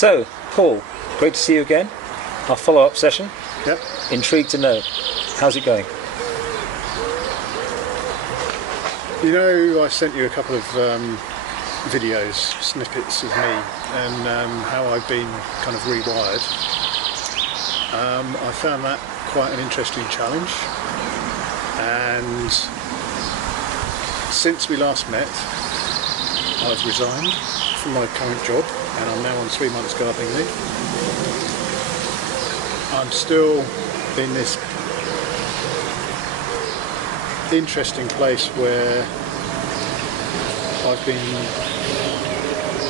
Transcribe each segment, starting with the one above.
So, Paul, great to see you again. Our follow-up session. Yep. Intrigued to know, how's it going? You know, I sent you a couple of videos, snippets of me, and how I've been kind of rewired. I found that quite an interesting challenge, and since we last met, I've resigned from my current job, and I'm now on 3 months gardening leave. I'm still in this interesting place where I've been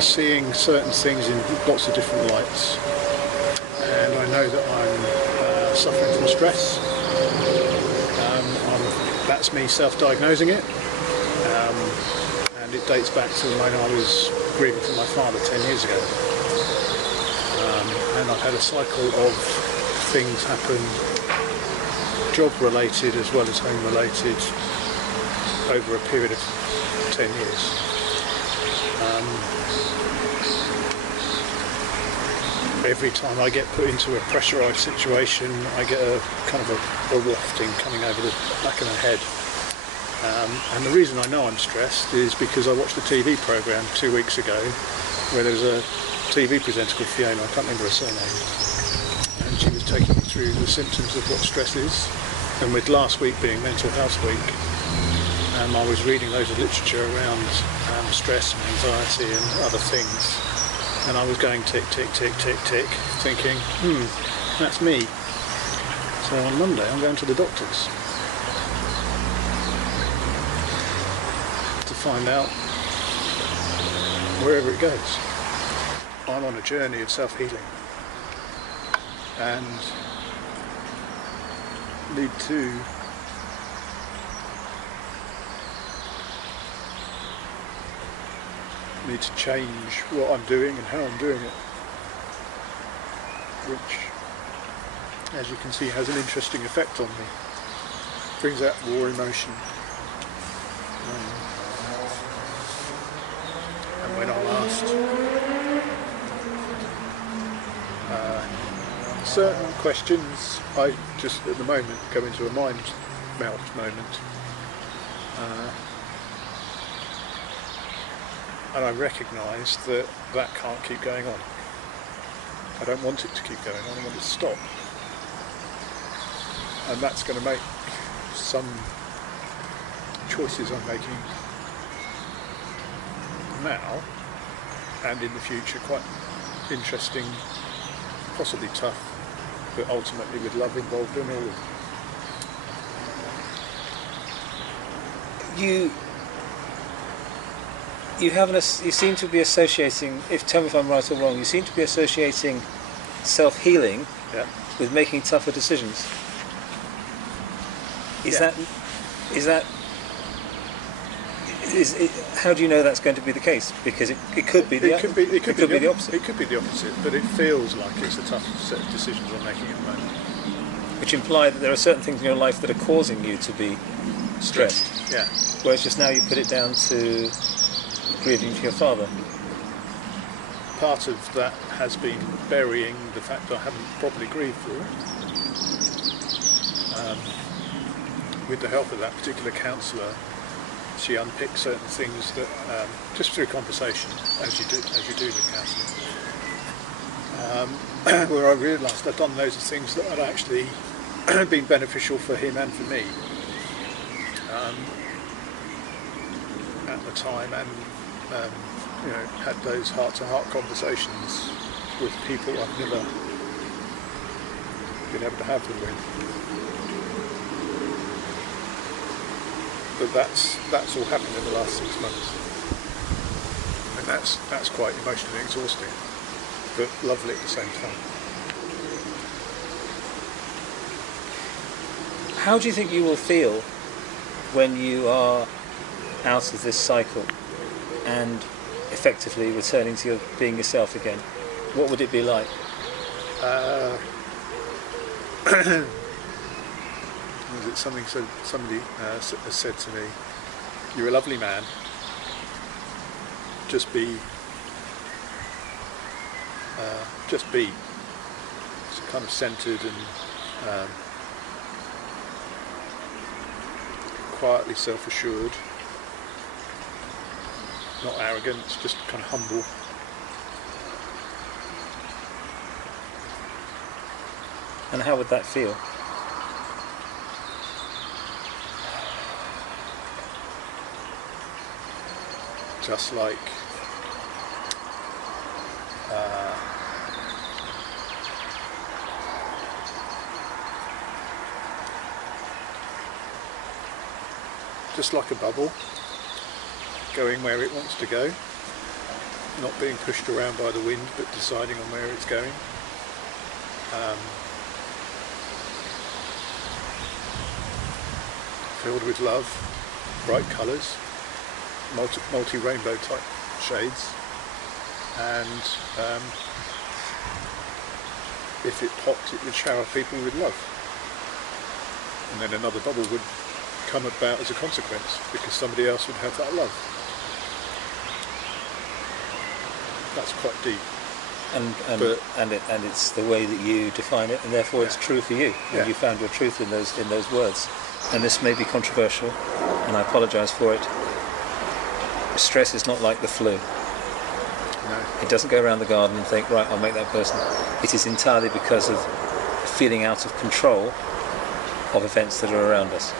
seeing certain things in lots of different lights, and I know that I'm suffering from stress. That's me self-diagnosing it, and it dates back to when I was grieving for my father 10 years ago, and I've had a cycle of things happen, job related as well as home related, over a period of 10 years. Every time I get put into a pressurised situation, I get a kind of a wafting coming over the back of my head. And the reason I know I'm stressed is because I watched a TV programme 2 weeks ago where there was a TV presenter called Fiona, I can't remember her surname, and she was taking me through the symptoms of what stress is. And with last week being Mental Health Week, I was reading loads of literature around stress and anxiety and other things, and I was going tick, tick, tick, tick, tick, thinking, that's me. So on Monday I'm going to the doctors to find out wherever it goes. I'm on a journey of self-healing and need to change what I'm doing and how I'm doing it, which, as you can see, has an interesting effect on me. Brings out raw emotion. And when I'm asked certain questions, I just at the moment go into a mind melt moment. And I recognise that that can't keep going on. I don't want it to keep going on, I want it to stop. And that's going to make some choices I'm making now and in the future quite interesting, possibly tough, but ultimately with love involved in all of it. You seem to be associating, tell me if I'm right or wrong, you seem to be associating self-healing with making tougher decisions. How do you know that's going to be the case? Because it could be the opposite. It could be the opposite, but it feels like it's a tough set of decisions I'm making at the moment. Which imply that there are certain things in your life that are causing you to be stressed. Yeah. Whereas just now you put it down to grieving for your father. Part of that has been burying the fact that I haven't properly grieved for it. With the help of that particular counsellor, she unpicked certain things that, just through conversation, as you do with counselling, where I realised I'd done loads of things that had actually been beneficial for him and for me at the time, and had those heart-to-heart conversations with people I've never been able to have them with. But that's all happened in the last 6 months, and that's quite emotionally exhausting, but lovely at the same time. How do you think you will feel when you are out of this cycle and effectively returning to being yourself again? What would it be like? Was it somebody has said to me, "You're a lovely man, just be just be. It's kind of centered and quietly self-assured, not arrogant, just kind of humble. And how would that feel? Just like a bubble going where it wants to go, not being pushed around by the wind but deciding on where it's going. Filled with love, bright colours, multi-rainbow type shades, and if it popped it would shower people with love, and then another bubble would come about as a consequence because somebody else would have that love. That's quite deep. And it's the way that you define it, and therefore it's true for you. And you found your truth in those words. And this may be controversial, and I apologise for it. Stress is not like the flu. No. It doesn't go around the garden and think, right, I'll make that person. It is entirely because of feeling out of control of events that are around us.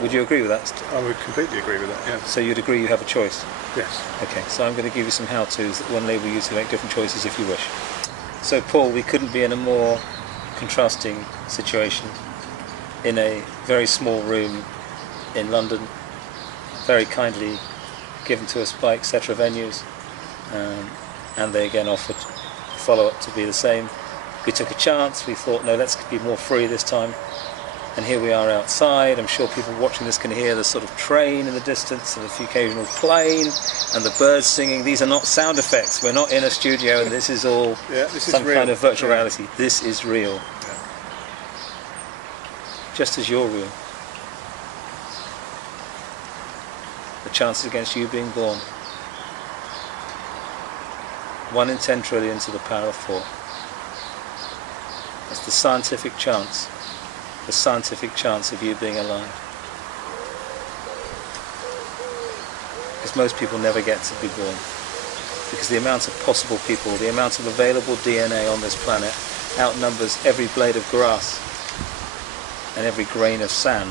Would you agree with that? I would completely agree with that, yeah. So you'd agree you have a choice? Yes. Okay, so I'm going to give you some how-tos that will enable you to make different choices if you wish. So Paul, we couldn't be in a more contrasting situation. In a very small room in London, very kindly given to us by etc. venues, and they again offered follow-up to be the same. We took a chance, we thought, no, let's be more free this time. And here we are outside. I'm sure people watching this can hear the sort of train in the distance and the occasional plane and the birds singing. These are not sound effects. We're not in a studio, and this is all some kind of virtual reality. This is real. Yeah. Just as you're real. The chances against you being born. 1 in 10 trillion to the power of 4. That's the scientific chance. The scientific chance of you being alive. Because most people never get to be born. Because the amount of possible people, the amount of available DNA on this planet outnumbers every blade of grass and every grain of sand.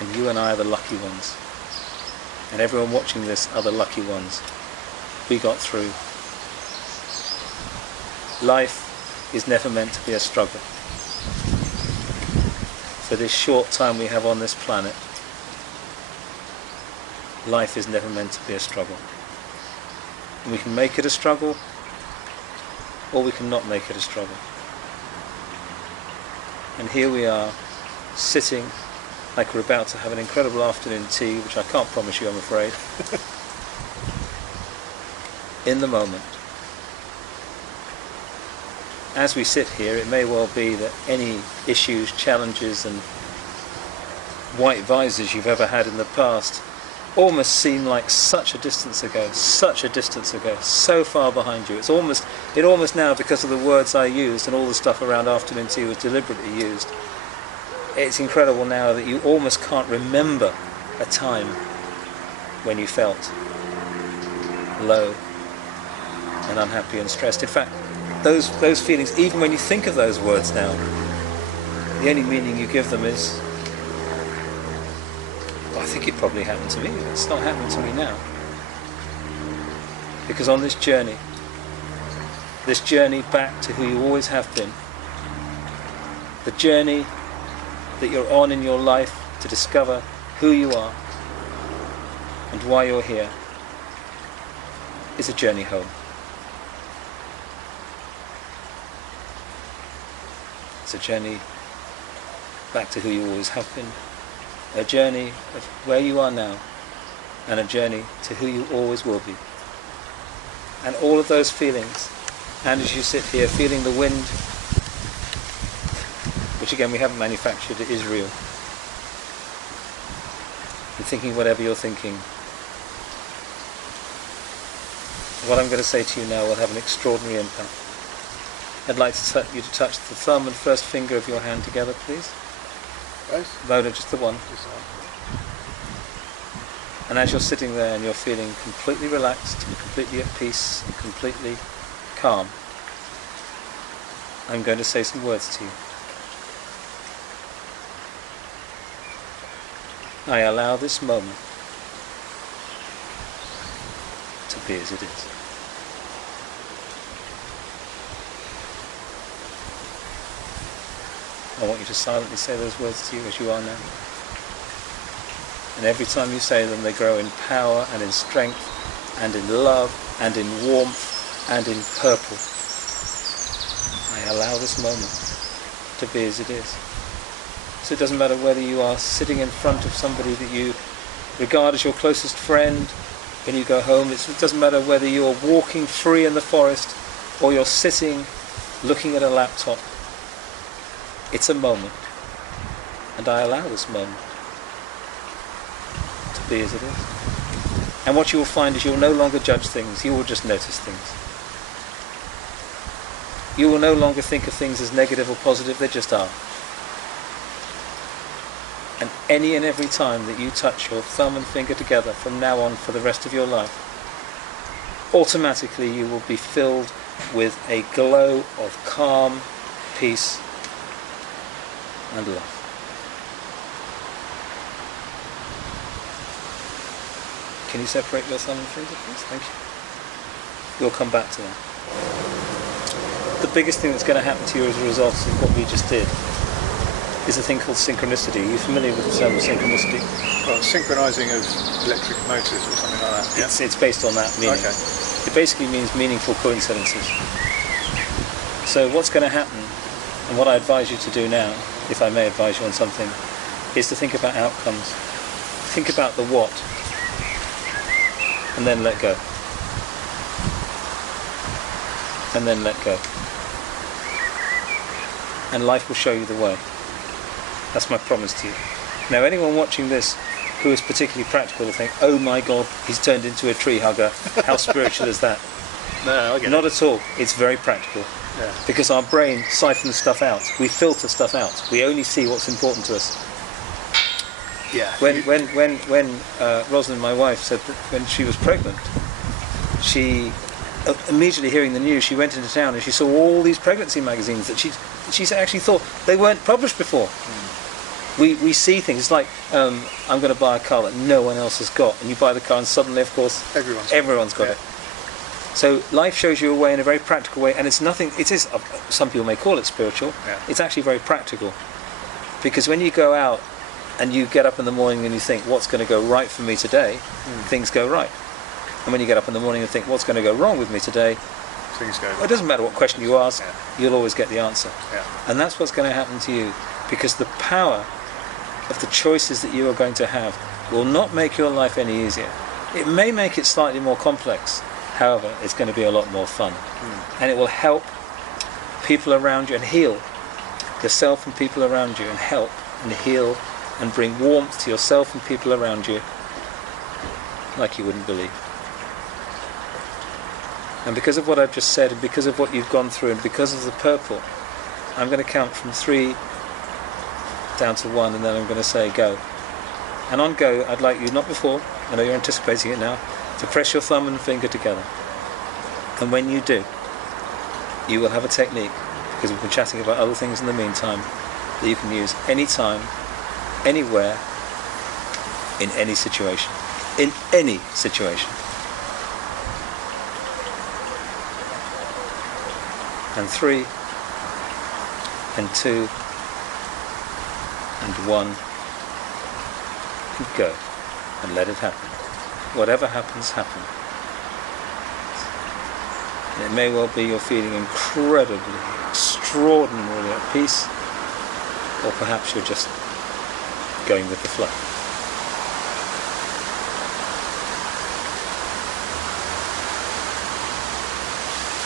And you and I are the lucky ones. And everyone watching this are the lucky ones. We got through. Life is never meant to be a struggle. For this short time we have on this planet, life is never meant to be a struggle. And we can make it a struggle, or we can not make it a struggle. And here we are, sitting like we're about to have an incredible afternoon tea, which I can't promise you, I'm afraid, in the moment. As we sit here, it may well be that any issues, challenges and white visors you've ever had in the past almost seem like such a distance ago, so far behind you. It almost now, because of the words I used and all the stuff around afternoon tea was deliberately used, it's incredible now that you almost can't remember a time when you felt low and unhappy and stressed. In fact, those feelings, even when you think of those words now, the only meaning you give them is, well, I think it probably happened to me. It's not happening to me now. Because on this journey back to who you always have been, the journey that you're on in your life to discover who you are and why you're here, is a journey home. It's a journey back to who you always have been, a journey of where you are now, and a journey to who you always will be. And all of those feelings, and as you sit here feeling the wind, which again we haven't manufactured, it is real, and thinking whatever you're thinking, What I'm going to say to you now will have an extraordinary impact. I'd like you to touch the thumb and first finger of your hand together, please. Both? No, just the one. And as you're sitting there and you're feeling completely relaxed, completely at peace, and completely calm, I'm going to say some words to you. I allow this moment to be as it is. I want you to silently say those words to you as you are now. And every time you say them, they grow in power and in strength and in love and in warmth and in purple. I allow this moment to be as it is. So it doesn't matter whether you are sitting in front of somebody that you regard as your closest friend when you go home. It doesn't matter whether you're walking free in the forest or you're sitting looking at a laptop. It's a moment, and I allow this moment to be as it is. And what you will find is you'll no longer judge things, you will just notice things. You will no longer think of things as negative or positive, they just are. And any and every time that you touch your thumb and finger together from now on for the rest of your life, automatically you will be filled with a glow of calm, peace, and love. Can you separate your thumb and finger, please? Thank you. We'll come back to that. The biggest thing that's going to happen to you as a result of what we just did is a thing called synchronicity. Are you familiar with the term of synchronicity? Well, synchronising of electric motors or something like that. Yeah? It's based on that meaning. Okay. It basically means meaningful coincidences. So what's going to happen, and what I advise you to do now, if I may advise you on something, is to think about outcomes. Think about the what, and then let go. And then let go. And life will show you the way. That's my promise to you. Now, anyone watching this who is particularly practical will think, oh my God, he's turned into a tree hugger. How spiritual is that? No, I get Not it. at all. It's very practical. Yeah. Because our brain siphons stuff out. We filter stuff out. We only see what's important to us. Yeah. When Rosalind, my wife, said that when she was pregnant, she immediately hearing the news, she went into town and she saw all these pregnancy magazines that she actually thought they weren't published before. We see things. It's like I'm going to buy a car that no one else has got, and you buy the car, and suddenly, of course, everyone's got it. So life shows you a way in a very practical way, and it's nothing. It is. Some people may call it spiritual. Yeah. It's actually very practical, because when you go out and you get up in the morning and you think, what's going to go right for me today, things go right. And when you get up in the morning and think, what's going to go wrong with me today, Things go well, it doesn't matter what question you ask, you'll always get the answer. Yeah. And that's what's going to happen to you, because the power of the choices that you are going to have will not make your life any easier. It may make it slightly more complex. However, it's going to be a lot more fun. And it will help people around you and heal yourself and people around you, and help and heal and bring warmth to yourself and people around you like you wouldn't believe. And because of what I've just said, and because of what you've gone through, and because of the purple, I'm going to count from 3 down to 1, and then I'm going to say go. And on go, I'd like you, not before, I know you're anticipating it now, to press your thumb and finger together. And when you do, you will have a technique, because we've been chatting about other things in the meantime, that you can use anytime, anywhere, in any situation. In any situation. And 3, and 2, and 1, and go, and let it happen. Whatever happens, happen. And it may well be you're feeling incredibly, extraordinarily at peace, or perhaps you're just going with the flow.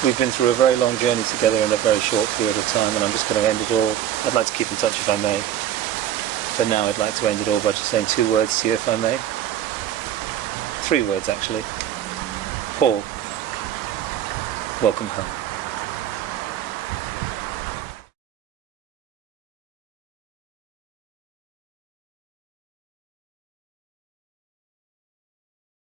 We've been through a very long journey together in a very short period of time, and I'm just going to end it all. I'd like to keep in touch if I may. For now, I'd like to end it all by just saying 2 words to you, if I may. 3 words, actually. Paul, welcome home.